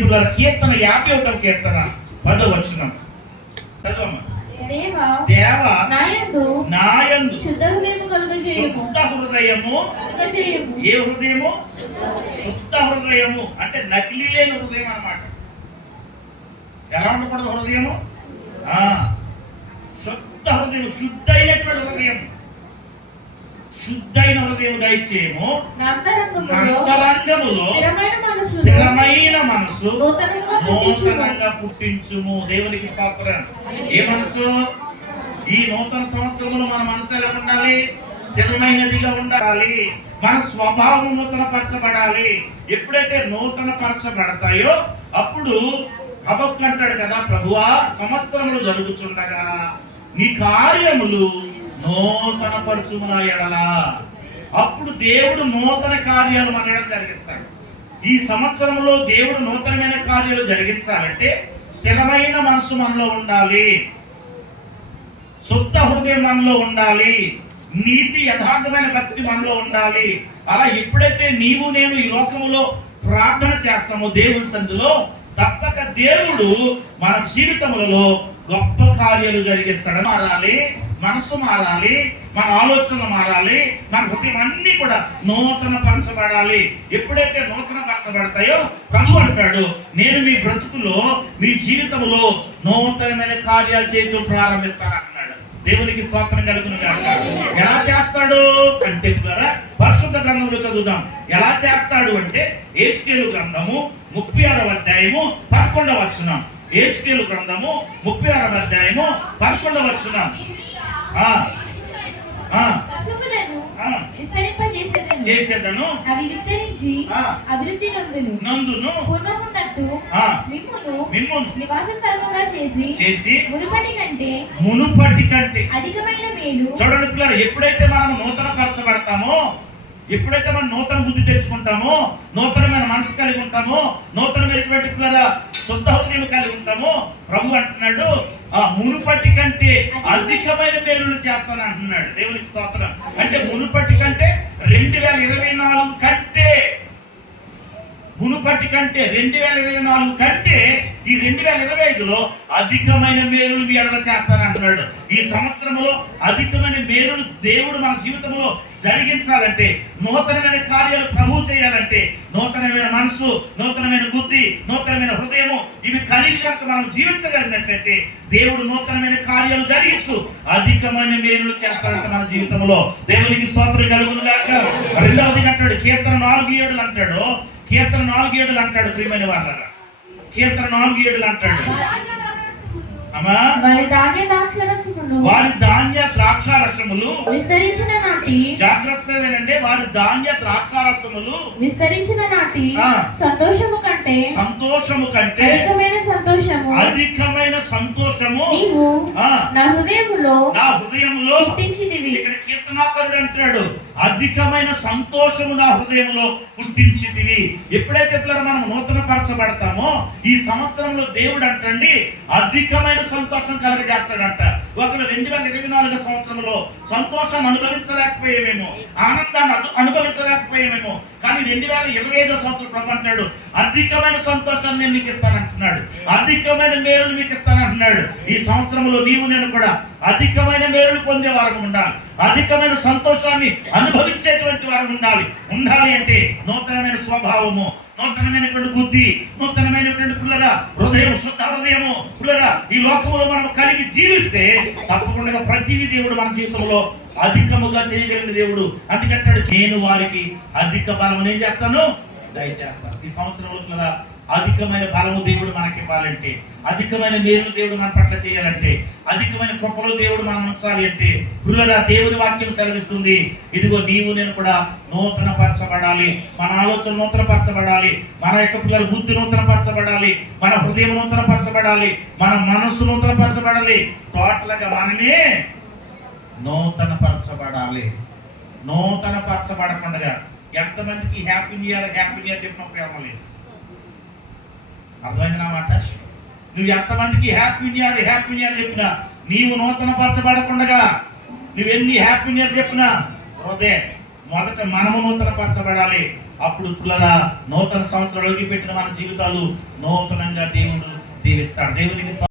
ప్రియులారా, కీర్తన 51వ కీర్తన 10వ వచనం చదవమ్మా. దేవా నాయందు శుద్ధ హృదయము కలుగజేయుము. శుద్ధ హృదయము కలుగజేయుము. ఏ హృదయము? శుద్ధ హృదయము అంటే నకిలీ లేని హృదయం అన్నమాట. ఎలా ఉండకూడదు హృదయము? శుద్ధ హృదయం, శుద్ధైనటువంటి హృదయం. శుద్ధైన హృదయం దయచేయము. అంతరంగములో స్థిరమైన మనసు నూతనంగా పుట్టించుము. దేవునికి స్తోత్రం. ఏ మనసు? ఈ నూతన సంవత్సరంలో మన మనసు ఎలా ఉండాలి? స్థిరమైనదిగా ఉండాలి. మన స్వభావం నూతన పరచబడాలి. ఎప్పుడైతే నూతన పరచబడతాయో అప్పుడు హబక్కు అంటాడు కదా, ప్రభువా సంవత్సరములు జరుగుతుండగా నీ కార్యములు నూతన పరచుము నా ఎడల. అప్పుడు దేవుడు నూతన కార్యాలు మన ఎడల జరిగిస్తాడు. ఈ సంవత్సరంలో దేవుడు నూతనమైన కార్యాలు జరిగించాలంటే స్థిరమైన మనసు మనలో ఉండాలి, శుద్ధ హృదయం మనలో ఉండాలి, నీతి యథార్థమైన భక్తి మనలో ఉండాలి. అలా ఎప్పుడైతే నీవు నేను ఈ లోకములో ప్రార్థన చేస్తామో దేవుని సన్నిధిలో, తప్పక దేవుడు మన జీవితములలో గొప్ప కార్యాలు జరిగిస్తాడు. మారాలి, మనసు మారాలి, మన ఆలోచనలు మారాలి, మన హృదయం అన్ని కూడా నూతన పరచబడాలి. ఎప్పుడైతే నూతన పరచబడతాయో ప్రభు అంటాడు, నేను మీ బ్రతుకులో మీ జీవితంలో నూతనమైన కార్యాలు చేయడం ప్రారంభిస్తాను అన్నాడు. దేవునికి స్తోత్రం కలుగును గాక. ఎలా చేస్తాడు అంటే పరిశుద్ధ గ్రంథంలో చదువుదాం. ఎలా చేస్తాడు అంటే యేసయ్య గ్రంథము 36వ అధ్యాయము 11వ వచనం. యేసయ్య గ్రంథము 36వ అధ్యాయము 11వ వచనం. చేసేదను అవి విస్తరించి అభివృద్ధి నందును పునమున్నట్టు మిమ్మును నివాస స్థలముగా చేసి మునుపటి కంటే అధికమైన మేలు. చూడండి పిల్లలు, ఎప్పుడైతే మనం నూతన పరచబడతామో, ఎప్పుడైతే మనం నూతన బుద్ధి తెచ్చుకుంటామో, నూతనమైన మనసు కలిగి ఉంటామో, నూతనమైనటువంటి పిల్లల శుద్ధ హృదయం కలిగి ఉంటామో, ప్రభు అంటున్నాడు మునుపటి కంటే అధికమైన మేలులు చేస్తాను అంటున్నాడు. దేవునికి స్తోత్రం. అంటే మునుపటి కంటే 2024 కంటే, మునుపటి కంటే 2024 కంటే ఈ 2025లో అధికమైన మేలులు మీ ఎడల చేస్తాను అంటున్నాడు. ఈ సంవత్సరంలో అధికమైన మేలులు దేవుడు మన జీవితంలో జరిగించాలంటే, నూతనమైన కార్యాలు ప్రభు చేయాలంటే, నూతనమైన మనసు, నూతనమైన బుద్ధి, నూతనమైన హృదయము ఇవి కలిగి కనుక మనం జీవించగలిగినట్లయితే దేవుడు నూతనమైన కార్యాలు జరిగిస్తూ అధికమైన మేలులు చేస్తాడంట మన జీవితంలో. దేవునికి స్తోత్రం కలుగును గాక. రెండవది అంటాడు, కీర్తన 4:7 అంటాడు. కీర్తన 4:7 అంటాడు. ప్రియమైన వాళ్ళారా, కీర్తన 4:7 అంటాడు, వారి ధాన్య ద్రాక్షారసములు విస్తరించిన నాటి, జాగ్రత్తగా వినండి, వారి ధాన్య ద్రాక్షారసములు విస్తరించిన నాటి సంతోషము కంటే అధికమైన సంతోషము నీవు నా హృదయములో పుట్టించితివి. ఇక్కడ కీర్తనాకారుడు అంటాడు, అధికమైన సంతోషము నా హృదయంలో పుట్టించితివి. ఎప్పుడైతే మనం నూతన పరచబడతామో ఈ సంవత్సరంలో దేవుడు అంటండి అధికమైన సంతోషం కలగజేస్తాడంట. ఒకరు 2024 సంవత్సరంలో సంతోషాన్ని అనుభవించలేకపోయేమేమో, ఆనందాన్ని అనుభవించలేకపోయేమేమో, కానీ 2025 సంవత్సరం ప్రభు అంటాడు అధికమైన సంతోషాన్ని నేను నీకు ఇస్తానంటున్నాడు, అధికమైన మేలులు మీకు ఇస్తానంటున్నాడు. ఈ సంవత్సరంలో నీవు నేను కూడా అధికమైన మేలులు పొందే వారు ఉండాలి, అధికమైన సంతోషాన్ని అనుభవించేటువంటి వారు ఉండాలి. అంటే నూతనమైన స్వభావము, నూతనమైనటువంటి బుద్ధి, నూతనమైనటువంటి పిల్లల హృదయం, శుద్ధ హృదయము పిల్లల ఈ లోకంలో మనం కలిగి జీవిస్తే తప్పకుండా ప్రతిదీ దేవుడు మన జీవితంలో అధికముగా చేయగలిగిన దేవుడు. అందుకంటాడు, నేను వారికి అధిక బలం ఏం చేస్తాను, దయచేస్తాను. ఈ సంవత్సరంలో పిల్లల అధికమైన బలము దేవుడు మనకి ఇవ్వాలంటే, అధికమైన మేలు దేవుడు మన పట్ల చేయాలంటే, అధికమైన కృపలో దేవుడు మనం ఉంచాలి అంటే పిల్లల దేవుని వాక్యం సెలవిస్తుంది, ఇదిగో నీవు నేను కూడా నూతన పరచబడాలి, మన ఆలోచన నూతన పరచబడాలి, మన యొక్క పిల్లల బుద్ధి నూతన పరచబడాలి, మన హృదయం నూతన పరచబడాలి, మన మనస్సు నూతన పరచబడాలి. టోటల్ గా మనమే నూతన పరచబడాలి. నూతన పరచబడకుండా ఎంతమందికి హ్యాపీ న్యూ ఇయర్ చెప్పిన ఉపయోగం లేదు. అర్థమైంది నా మాట? నువ్వు ఎంతమందికి హ్యాపీ న్యూ ఇయర్ చెప్పినా, నీవు నూతన పరచబడకుండా నువ్వెన్ని హ్యాపీ న్యూ ఇయర్ చెప్పినా హృదయం మొదట మనము నూతన పరచబడాలి, అప్పుడు పిల్లరా నూతన సంవత్సరంలోకి పెట్టిన మన జీవితాలు నూతనంగా దేవుడు దీవిస్తాడు. దేవునికి